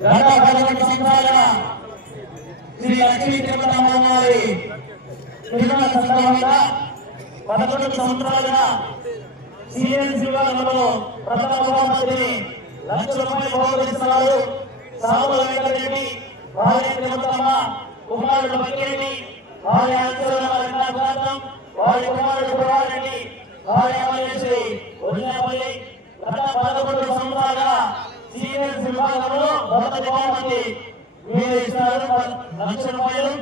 గత పదకొండు సంవత్సరాలుగా శ్రీ లక్ష్మీ తిరుపతి తిరుమల సందర్భంగా పదకొండు సంవత్సరాలుగా సిఎన్సి విభాగంలో ప్రథమ బహుమతిని లక్ష రూపాయలు బహుకరిస్తున్నారు సాగు వెంకటరెడ్డి కుమారుడు బక్కిరెడ్డి భార్య అంచరం వారి కుమారుడు కుమారెడ్డి భార్య మహేశ్వరి వదిలేపల్లి గత విభాగంలో మొదటి బహుమతి మీరు ఇస్తారు. లక్ష రూపాయలు.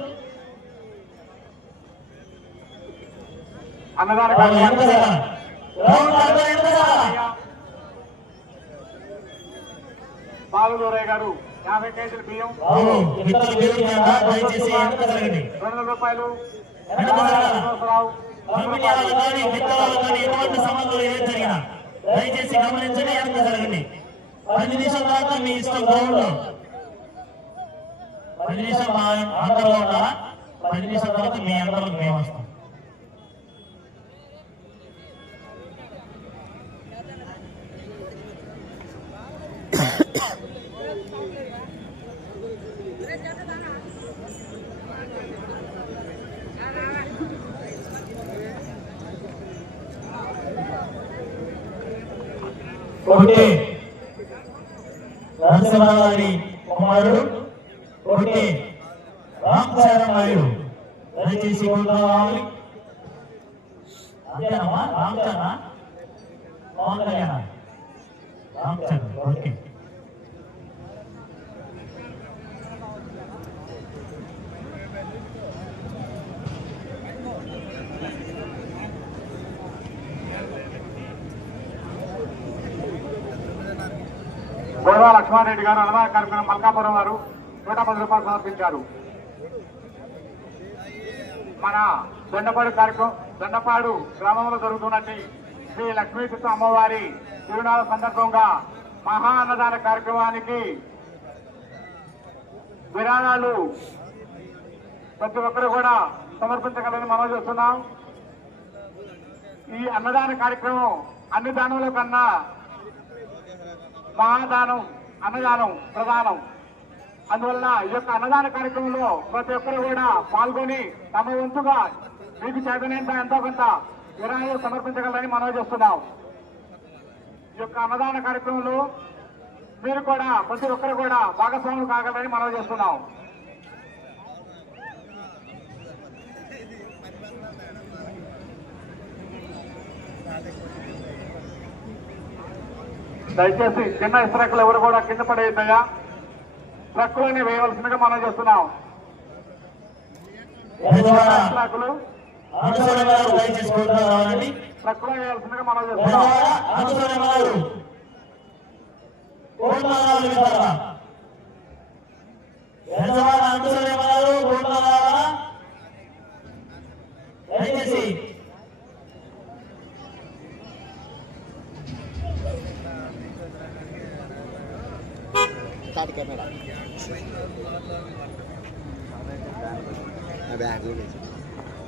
గారు. యాభై కేజీల బియ్యం. రెండు దయచేసి గమనించండి వెనక జరగండి పది నిమిషాల దాకా మీ ఇష్టం గ్రౌండ్లో పది నిమిషాలు మా అందరూ ఉండాలా పది నిమిషాల తర్వాత మీ అందరికి మేము వస్తాం ఒకటి నరసింహరావు కుమారుడు ఒకటి రామచరణ్ నాయుడు దయచేసి రావాలి అంతేనమ్మా రామచరణ పవన్ కళ్యాణ్ రామచరణ్ ఓకే. గోదా లక్ష్మారెడ్డి గారు అన్నదాన కార్యక్రమం మల్కాపురం వారు నూట పది రూపాయలు సమర్పించారు. మన దొండపాడు కార్యక్రమం దొండపాడు గ్రామంలో జరుగుతున్నట్టు శ్రీ లక్ష్మీకృష్ణ అమ్మవారి తిరునాళ్ళ సందర్భంగా మహా అన్నదాన కార్యక్రమానికి విరాళాలు ప్రతి ఒక్కరు కూడా సమర్పించగలని మనం చేస్తున్నాం. ఈ అన్నదాన కార్యక్రమం అన్ని దానంలో కన్నా మహాదానం అన్నదానం ప్రధానం. అందువల్ల ఈ యొక్క అన్నదాన కార్యక్రమంలో ప్రతి ఒక్కరు కూడా పాల్గొని తమ వంతుగా మీకు చేతనేంత ఎంతో కొంత విరాళాలు సమర్పించగలరని మనవి చేస్తున్నాం. ఈ యొక్క అన్నదాన కార్యక్రమంలో మీరు కూడా ప్రతి ఒక్కరు కూడా భాగస్వాములు కాగలని మనవి చేస్తున్నాం. దయచేసి చిన్న ఇసురకులు ఎవరు కూడా కింద పడేద్దయ్యా ట్రక్కులని వేయవలసిందిగా మనం చేస్తున్నాం. దయచేసి రావాలండి ట్రక్కులో వేయవలసిందిగా మనం చేస్తున్నాం. ఆందోళన స్టార్ట్ కెమెరా. నా బ్యాగ్.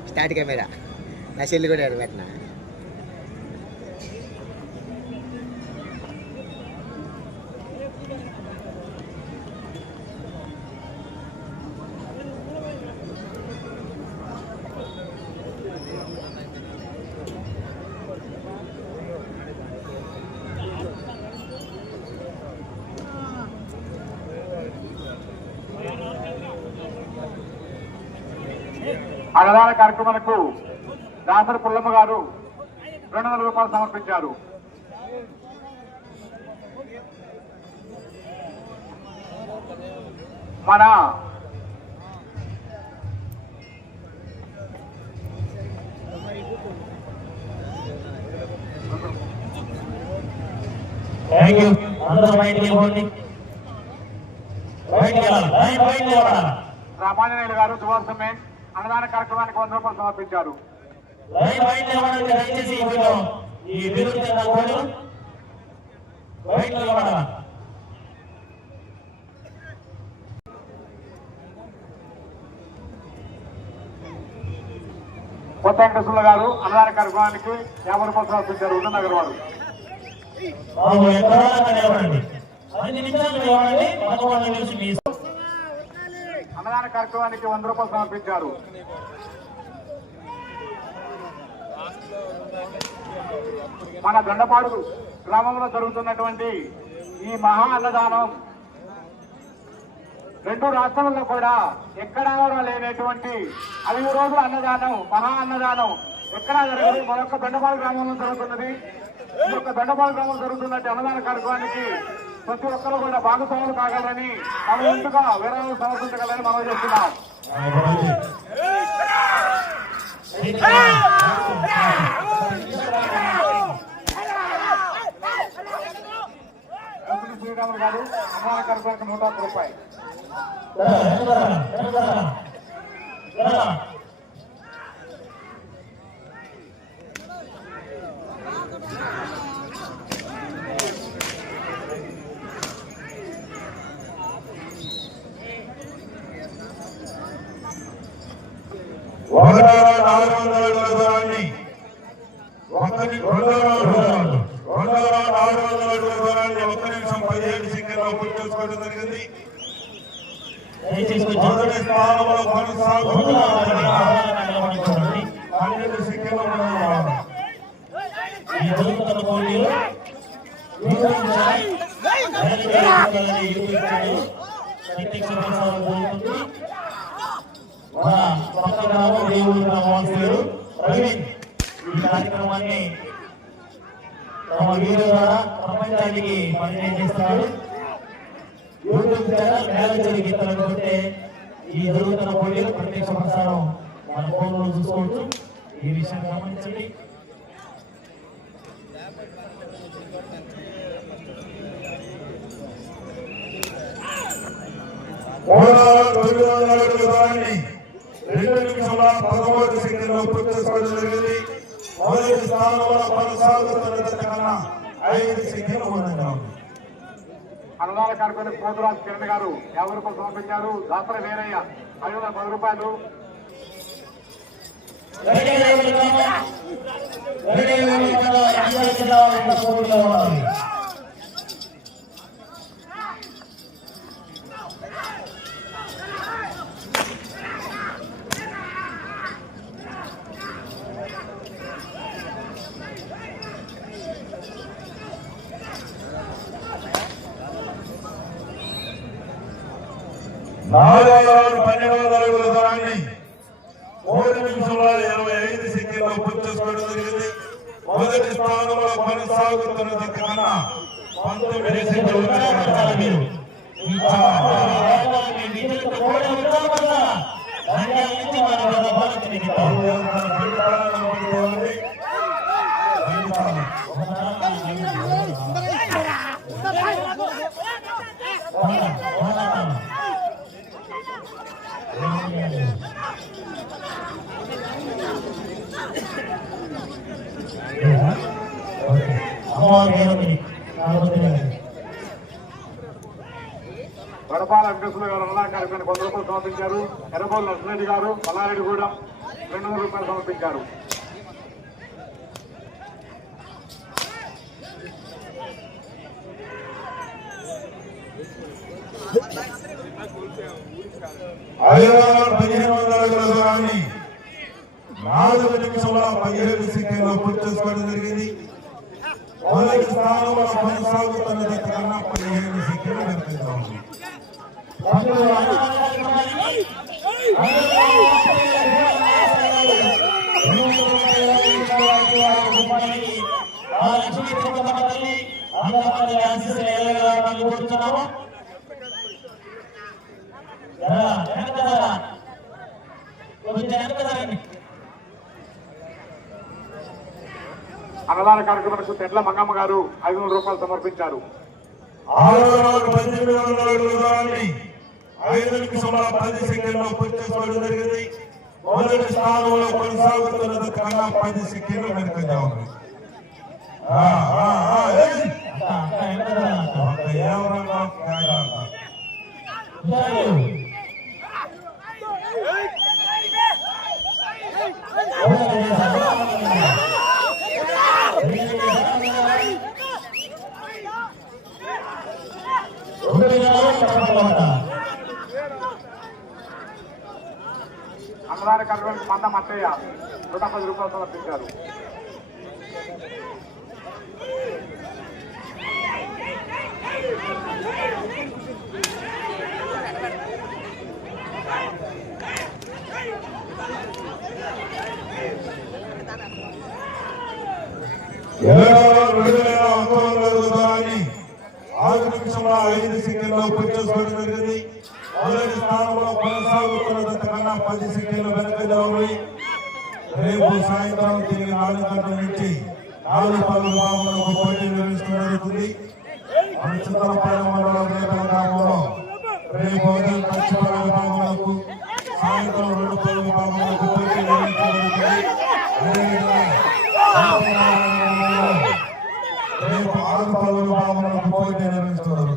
Start camera. నా సెల్ కూడా ఎక్కడ అన్నదాన కార్యక్రమాలకు దాసరి పుల్లమ్మ గారు రెండు వందల రూపాయలు సమర్పించారు. మన థ్యాంక్ యూ అందరూ బయటికి వెళ్ళిపోండి. బయటికి వెళ్ళాలి. లైన్ బయటికి వెళ్ళాలి? రామాంజనేయులు గారు సువాసమే అన్నదాన కార్యక్రమానికి వంద రూపాయలు సమర్పించారు. కొత్త వెంకటేశ్వర గారు అన్నదాన కార్యక్రమానికి యాభై రూపాయలు సమర్పించారు వారు ఎక్కడ నిలబడండి పది నిమిషాలు అన్నదాన కార్యక్రమానికి వంద రూపాయలు సమర్పించారు. మన దొండపాడు గ్రామంలో జరుగుతున్నటువంటి ఈ మహా అన్నదానం రెండు రాష్ట్రాలలో కూడా ఎక్కడా లేనటువంటి ఐదు రోజుల అన్నదానం మహా అన్నదానం ఎక్కడా జరగదు. మరొక దొండపాడు గ్రామంలో జరుగుతున్నది. ఈ యొక్క దొండపాడు గ్రామంలో జరుగుతున్నట్టు అన్నదాన కార్యక్రమానికి ప్రతి ఒక్కరూ కూడా భాగస్వాములు కాగలని మన ఇంటుగా విరాళాలు సమర్పించగలని మనం చేస్తున్నాం శ్రీరాములు గారు అన్నదాన కార్యక్రమానికి నూట ఒక్క రూపాయలు. ఒకటో నాలుగు వందల అడుగుల దూరాన్ని ఒకటి రెండో రౌండ్ రెండో రౌండ్ ఆరు వందల అడుగుల దూరాన్ని ఒక్క నిమిషం పదిహేడు సెకండ్లో పూర్తి చేసుకోవడం జరిగింది దయచేసి మొదటి స్థానంలో కొనసాగుతున్న పన్నెండు సెకండ్ల ఈ జరుగుతున్న యూట్యూబ్ ఛానల్ మన ప్రవీణ్ ఈ కార్యక్రమాన్ని తమ వీడియో ద్వారా ప్రపంచానికి పరిచయం చేస్తున్నారు యూట్యూబ్ ఛానల్ మేనేజర్ గీతలు ఈ జరుగుతున్న పోటీలు ప్రత్యక్ష ప్రసారం మన ఫోన్లో చూసుకోవచ్చు ఈ విషయం గమనించండి తొమ్మిది వందల అడుగుల నిమిషంలో పదమూడు సెకండ్లో పూర్తి చేసుకోవడం జరిగింది మొదటి స్థానంలో కొనసాగుతున్న కన్నా ఐదు ముందంగా ఉంది అన్నదాన కార్యక్రమానికి పోతురాజు కిరణ్ గారు యాభై రూపాయలు సమర్పించారు దాసర వేరయ్య ఐదు వందల పది రూపాయలు రెడీ గ్రామం రెడీ ధన్యవాదాలు పన్నెండు మూడు నిమిషంలో ఇరవై ఐదు సెకండ్లో పూర్తి చేసుకోవడం జరిగింది. మొదటి స్థానంలో కొనసాగుతున్న కన్నా పంతొమ్మిది సెకండ్లు ఉండాలి మీరు. ఈ వడపాల వెంకటేశ్వర గారు అన్నదాన కార్యక్రమానికి వంద రూపాయలు సమర్పించారు ఎర్రబోలు నరసింహరెడ్డి గారు మల్లారెడ్డి కూడా రెండు వందల రూపాయలు సమర్పించారు హైదరాబాద్ పదిహేను వందల అడుగుల నాలుగు నిమిషంలో పదిహేడు సెకండ్లో పూర్తి చేసుకోవడం జరిగింది. మొదటి స్థానంలో కొనసాగుతున్న జత కన్నా పదిహేను సెకండ్లు వెనుకంగా ఉంది అన్నదాన కార్యక్రమానికి తెడ్ల మంగమ్మ గారు ఐదు వందల రూపాయలు సమర్పించారు. మొదటి స్థానంలో కొనసాగుతున్న కన్నా పది సెకండ్లు వెనుకంగా ఉంది. ఆ, అన్నదానికి అటువంటి మంద మత్తయ్య నూట పది రూపాయలు సమర్పించారు. ఐదు సెకండ్లు పుట్టేసుకోవడం జరిగింది మొదటి స్థానంలో కొనసాగుతున్నంతకన్నా పది సెకండ్లు వెనకజాబడి రేపు సాయంత్రం తిరిగి నాలుగు గంటల నుంచి నాలుగు పలు భాగంలో పోటీ నిర్వహించడం జరుగుతుంది. మన చిత్రపల్లి మండలం గ్రామంలో రేపు ఉదయం పశ్చిమ విభాగాలకు సాయంత్రం రెండు పలు విభాగాలకు పోటీ నిర్వహించడం రేపు ఆరు పలు విభాగాలకు పోటీ నిర్వహించడం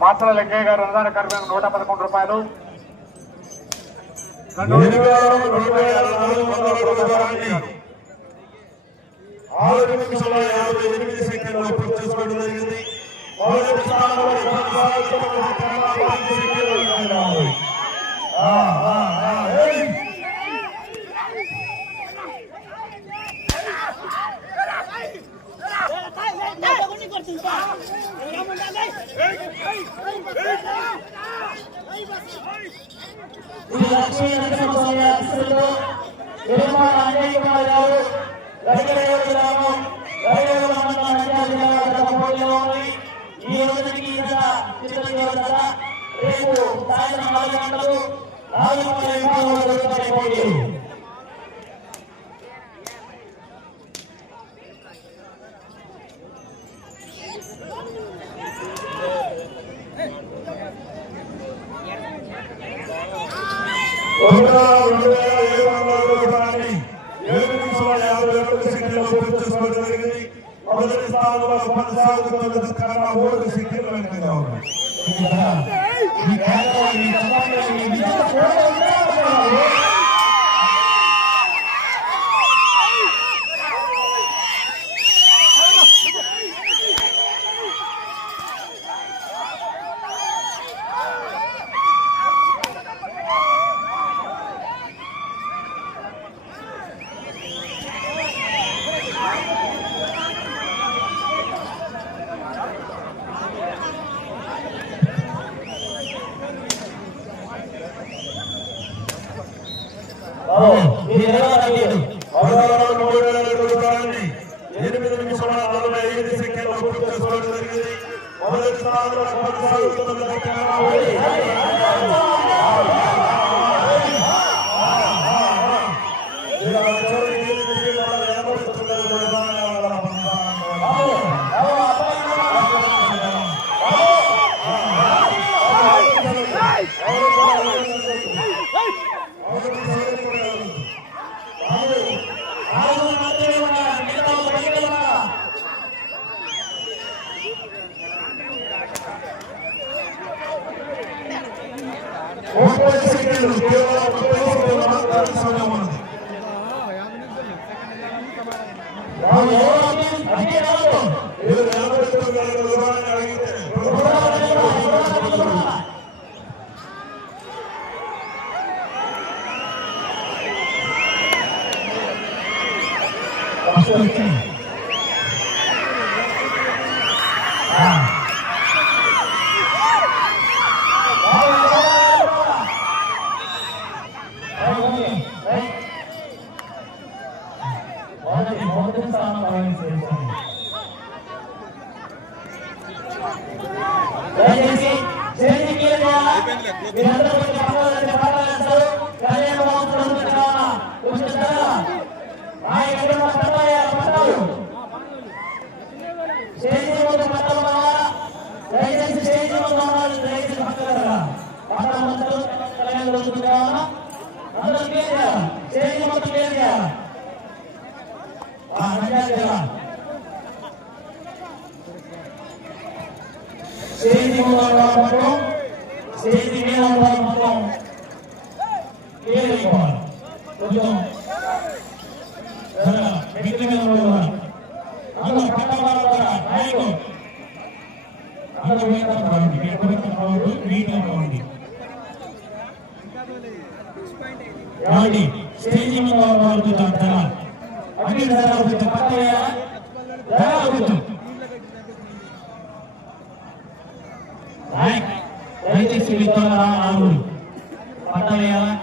మాసల లెక్కయ్య గారు అనుదాన కార్యక్రమం నూట పదకొండు రూపాయలు. ఆరు నిమిషాల యాభై ఎనిమిది సెకండ్లు పూర్తి చేసుకోవడం జరిగింది. గ్రామం గ్రామం చిత్తశివర్లత రేపు సాయంత్రం నాలుగు గంటలకు నాలుగు విభాగంలో జరుగుతాయి పోటీ. ಅನ್ನೋದು ಕ್ರಮ ಹೋಗಿ ಸಿಕ್ಕಿಲ್ಲ ನನಗೆ ಅವರು. سيد المتناولين దయచేసి చేయాలి మీరందరూ செய்தி மூலமாக மட்டும் செய்தி மேலாளராக மட்டும் கொஞ்சம் దయచేసి మీతో రావాలి పట్టవేయాలా